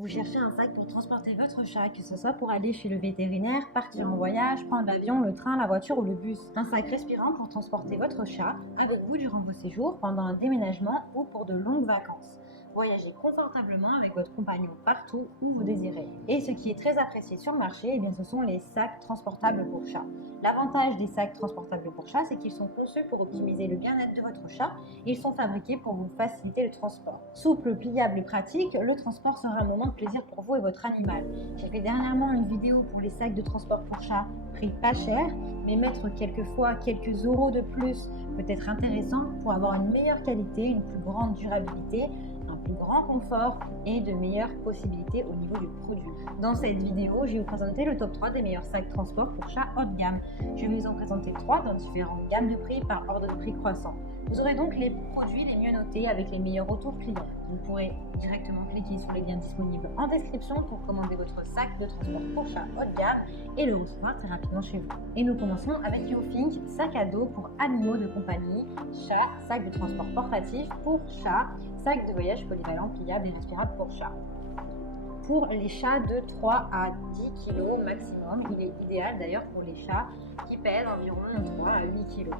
Vous cherchez un sac pour transporter votre chat, que ce soit pour aller chez le vétérinaire, partir en voyage, prendre l'avion, le train, la voiture ou le bus. Un sac respirant pour transporter votre chat avec vous durant vos séjours, pendant un déménagement ou pour de longues vacances. Voyagez confortablement avec votre compagnon partout où vous désirez. Et ce qui est très apprécié sur le marché, ce sont les sacs transportables pour chat. L'avantage des sacs transportables pour chat, c'est qu'ils sont conçus pour optimiser le bien-être de votre chat. Ils sont fabriqués pour vous faciliter le transport. Souple, pliable et pratique, le transport sera un moment de plaisir pour vous et votre animal. J'ai fait dernièrement une vidéo pour les sacs de transport pour chat, prix pas cher, mais mettre quelquefois quelques euros de plus peut être intéressant pour avoir une meilleure qualité, une plus grande durabilité, un plus grand confort et de meilleures possibilités au niveau du produit. Dans cette vidéo, je vais vous présenter le top 3 des meilleurs sacs transport pour chat haut de gamme. Je vais vous en présenter 3 dans différentes gammes de prix par ordre de prix croissant. Vous aurez donc les produits les mieux notés avec les meilleurs retours clients. Vous pourrez directement cliquer sur les liens disponibles en description pour commander votre sac de transport pour chat haut de gamme et le recevoir très rapidement chez vous. Et nous commençons avec YoThink, sac à dos pour animaux de compagnie, chat, sac de transport portatif pour chat, sac de voyage polyvalent, pliable et respirable pour chat. Pour les chats de 3 à 10 kg maximum, il est idéal d'ailleurs pour les chats qui pèsent environ 3 à 8 kg.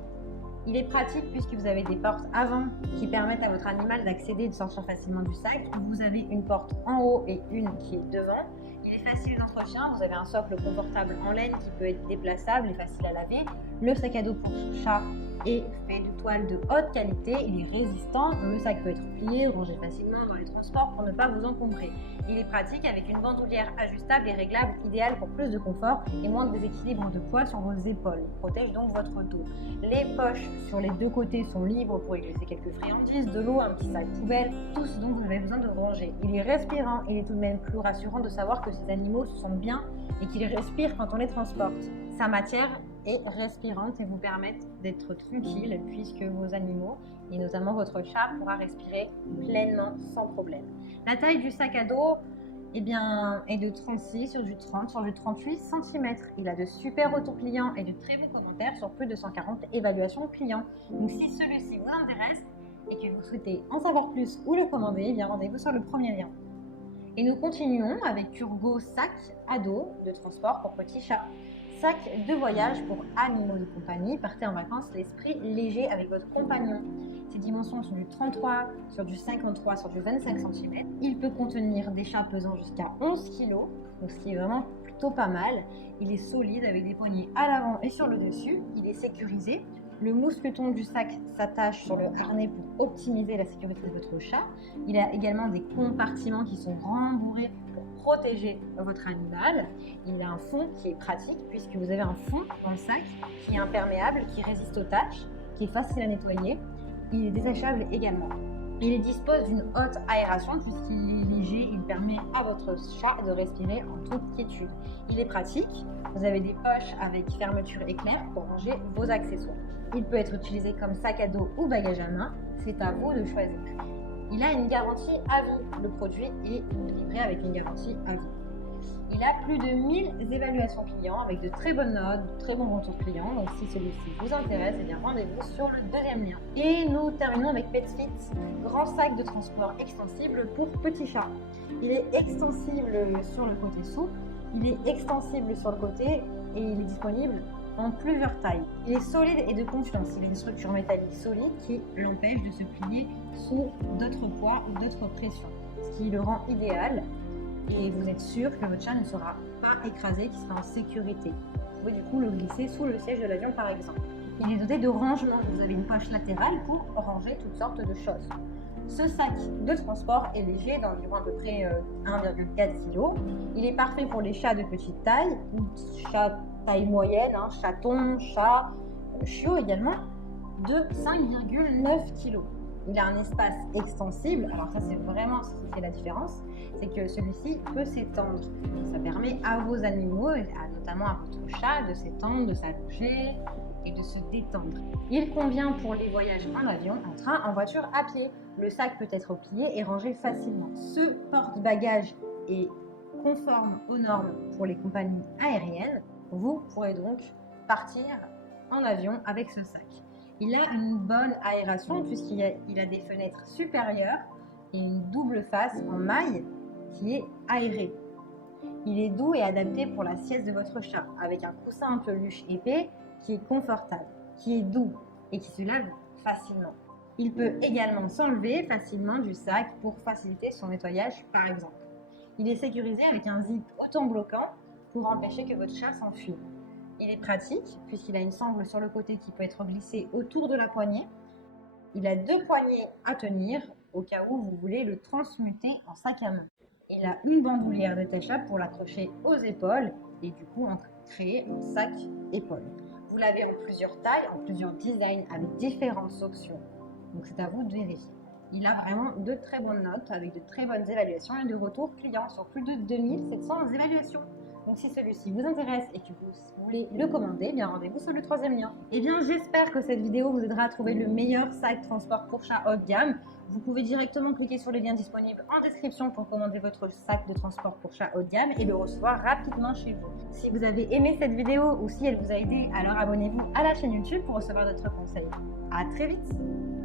Il est pratique puisque vous avez des portes avant qui permettent à votre animal d'accéder et de sortir facilement du sac. Vous avez une porte en haut et une qui est devant. Il est facile d'entretien, vous avez un socle confortable en laine qui peut être déplaçable et facile à laver. Le sac à dos pour chat est fait de toile de haute qualité, il est résistant, le sac peut être plié, rangé facilement dans les transports pour ne pas vous encombrer. Il est pratique avec une bandoulière ajustable et réglable, idéale pour plus de confort et moins de déséquilibre de poids sur vos épaules. Il protège donc votre dos. Les poches sur les deux côtés sont libres pour y glisser quelques friandises, de l'eau, un petit sac poubelle, tout ce dont vous avez besoin de ranger. Il est respirant, il est tout de même plus rassurant de savoir que ces animaux se sentent bien et qu'ils respirent quand on les transporte. Sa matière est respirante et vous permettre d'être tranquille puisque vos animaux, et notamment votre chat, pourra respirer pleinement sans problème. La taille du sac à dos est de 36 sur du 30 sur du 38 cm. Il a de super retours clients et de très bons commentaires sur plus de 140 évaluations clients. Donc si celui-ci vous intéresse et que vous souhaitez en savoir plus ou le commander, rendez-vous sur le premier lien. Et nous continuons avec Kurgo sac à dos de transport pour petits chats. Sac de voyage pour animaux de compagnie, partez en vacances l'esprit léger avec votre compagnon. Ses dimensions sont du 33 sur du 53 sur du 25 cm. Il peut contenir des chats pesant jusqu'à 11 kg, donc ce qui est vraiment plutôt pas mal. Il est solide avec des poignées à l'avant et sur le dessus. Il est sécurisé. Le mousqueton du sac s'attache sur le harnais pour optimiser la sécurité de votre chat. Il a également des compartiments qui sont rembourrés pour protéger votre animal. Il a un fond qui est pratique puisque vous avez un fond dans le sac qui est imperméable, qui résiste aux taches, qui est facile à nettoyer. Il est détachable également. Il dispose d'une haute aération puisqu'il est léger, il permet à votre chat de respirer en toute quiétude. Il est pratique, vous avez des poches avec fermeture éclair pour ranger vos accessoires. Il peut être utilisé comme sac à dos ou bagage à main, c'est à vous de choisir. Il a une garantie à vie, le produit est livré avec une garantie à vie. Il a plus de 1000 évaluations clients avec de très bonnes notes, de très bons retours clients. Donc si celui-ci vous intéresse, rendez-vous sur le deuxième lien. Et nous terminons avec PetFit, grand sac de transport extensible pour petits chats. Il est extensible sur le côté souple, il est extensible sur le côté et il est disponible en plusieurs tailles. Il est solide et de confiance. Il a une structure métallique solide qui l'empêche de se plier sous d'autres poids ou d'autres pressions, ce qui le rend idéal. Et vous êtes sûr que votre chat ne sera pas écrasé, qu'il sera en sécurité. Vous pouvez du coup le glisser sous le siège de l'avion par exemple. Il est doté de rangement. Vous avez une poche latérale pour ranger toutes sortes de choses. Ce sac de transport est léger d'environ à peu près 1,4 kg. Il est parfait pour les chats de petite taille, chats taille moyenne, chatons, chats, chiots également, de 5,9 kg. Il a un espace extensible, alors ça c'est vraiment ce qui fait la différence, c'est que celui-ci peut s'étendre. Ça permet à vos animaux, notamment à votre chat, de s'étendre, de s'allonger et de se détendre. Il convient pour les voyages en avion, en train, en voiture, à pied. Le sac peut être plié et rangé facilement. Ce porte-bagages est conforme aux normes pour les compagnies aériennes. Vous pourrez donc partir en avion avec ce sac. Il a une bonne aération puisqu'il a des fenêtres supérieures et une double face en maille qui est aéré. Il est doux et adapté pour la sieste de votre chat, avec un coussin en peluche épais qui est confortable, qui est doux et qui se lave facilement. Il peut également s'enlever facilement du sac pour faciliter son nettoyage par exemple. Il est sécurisé avec un zip autobloquant pour empêcher que votre chat s'enfuit. Il est pratique puisqu'il a une sangle sur le côté qui peut être glissée autour de la poignée. Il a 2 poignées à tenir au cas où vous voulez le transmuter en sac à main. Il a une bandoulière détachable pour l'accrocher aux épaules et du coup en créer un sac épaule. Vous l'avez en plusieurs tailles, en plusieurs designs avec différentes options. Donc c'est à vous de vérifier. Il a vraiment de très bonnes notes avec de très bonnes évaluations et de retours clients sur plus de 2700 évaluations. Donc si celui-ci vous intéresse et que vous voulez le commander, eh bien rendez-vous sur le 3e lien. Eh bien j'espère que cette vidéo vous aidera à trouver le meilleur sac transport pour chat haut de gamme. Vous pouvez directement cliquer sur les liens disponibles en description pour commander votre sac de transport pour chat haut de gamme et le recevoir rapidement chez vous. Si vous avez aimé cette vidéo ou si elle vous a aidé, alors abonnez-vous à la chaîne YouTube pour recevoir d'autres conseils. À très vite!